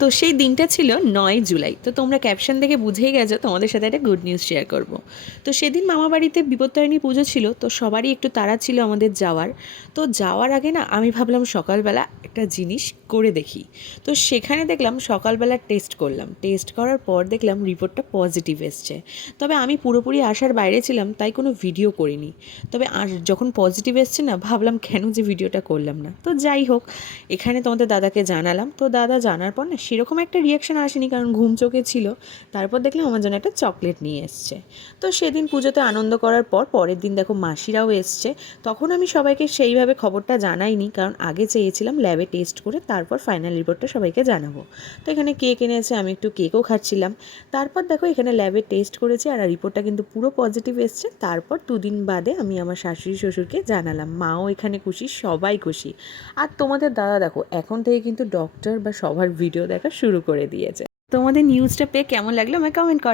তো সেই দিনটা ছিল 9 জুলাই। তো তোমরা ক্যাপশন দেখে বুঝেই গেছো তোমাদের সাথে একটা গুড নিউজ শেয়ার করব। তো সেদিন মামাবাড়িতে বিপত্তারিণী পুজো ছিল, তো সবারই একটু তাড়া ছিল আমাদের যাওয়ার। তো যাওয়ার আগে না আমি ভাবলাম সকালবেলা একটা জিনিস করে দেখি। তো সেখানে দেখলাম সকালবেলা টেস্ট করলাম, টেস্ট করার পর দেখলাম রিপোর্টটা পজিটিভ এসছে। তবে আমি পুরোপুরি আসার বাইরে ছিলাম, তাই কোনো ভিডিও করিনি। তবে যখন পজিটিভ এসছে না, ভাবলাম কেন যে ভিডিওটা করলাম না। তো যাই হোক, এখানে তোমাদের দাদাকে জানালাম। তো দাদা জানার পর না সেরকম একটা রিয়াকশান আসেনি, কারণ ঘুম চোখে ছিল। তারপর দেখলাম আমার জন্য একটা চকলেট নিয়ে এসছে। তো সেদিন পুজোতে আনন্দ করার পর পরের দিন দেখো মাসিরাও এসছে। তখন আমি সবাইকে সেইভাবে খবরটা জানাইনি, কারণ আগে চেয়েছিলাম ল্যাবে টেস্ট করে তারপর ফাইনাল রিপোর্টটা সবাইকে জানাবো। তো এখানে কেক এনেছে, আমি একটু কেকও খাচ্ছিলাম। তারপর দেখো এখানে ল্যাবে টেস্ট করেছি আর রিপোর্টটা কিন্তু পুরো পজিটিভ এসছে। তারপর 2 দিন বাদে আমি আমার শাশুড়ি শ্বশুরকে জানালাম, মাও এখানে খুশি, সবাই খুশি। আর তোমাদের দাদা দেখো এখন থেকে কিন্তু ডক্টর বা সবার ভিডিও দেখা শুরু করে দিয়েছে। তোমাদের নিউজটা পেয়ে কেমন লাগলো আমায় কমেন্ট কর।